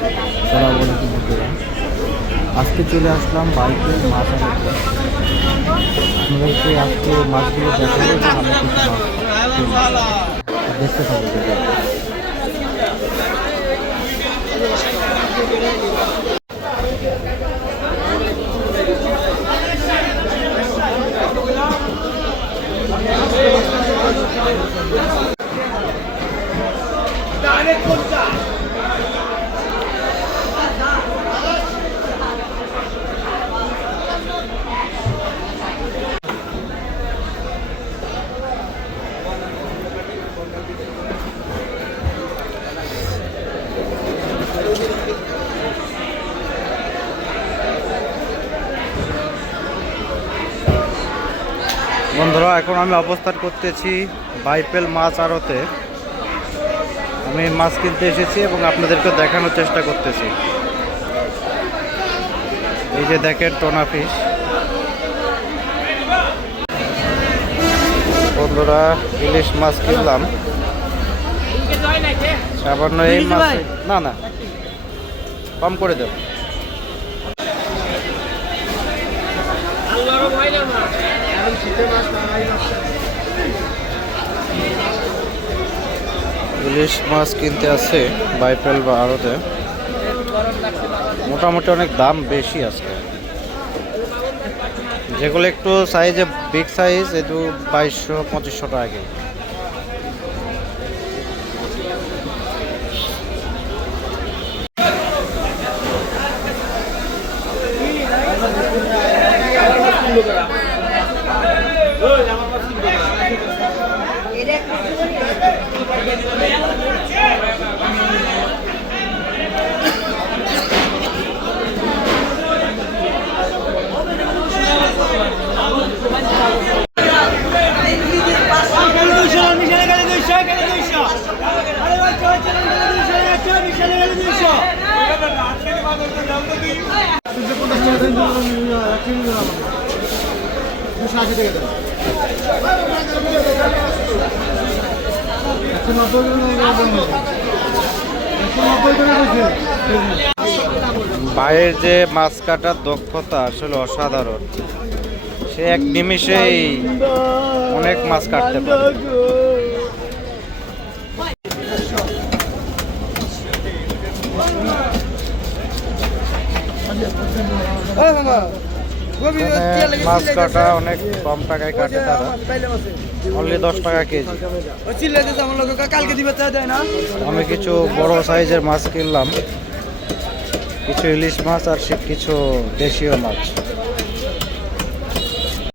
আসসালামু আলাইকুম বন্ধুরা, আজকে চলে আসলাম বাইকে মাছ আনতে। আপনাদেরকে আজকে মাছগুলো দেখাবো এবং আমি কিছু মাছ দেখতে থাকবো ভিডিও। বন্ধুরা, এখন আমি অবস্থান করতেছি বাইপেল মাছ আড়তে। আমি মাছ কিনতে এসেছি এবং আপনাদেরকে দেখানোর চেষ্টা করতেছি। এই যে দেখেন টোনা ফিশ। বন্ধুরা, ইলিশ মাছ কিনলাম সামান্য। এই মাছ না না কম করে দেব। ইলিশ মাছ কিনতে আছে বাইপেল বা আড়তে। মোটামুটি অনেক দাম বেশি আজকে। যেগুলো একটু সাইজে বিগ সাইজ একটু 2200-2500 টাকা। ভাইয়ের যে মাছ কাটার দক্ষতা আসলে অসাধারণ। সে এক নিমিষেই অনেক মাছ কাটতে পারে। মাছ কাটা অনেক কম টাকায় কাটে তারা, অনলি 10 টাকা কেজি। আমি কিছু বড় সাইজের মাছ কিনলাম, কিছু ইলিশ মাছ আর কিছু দেশীয় মাছ।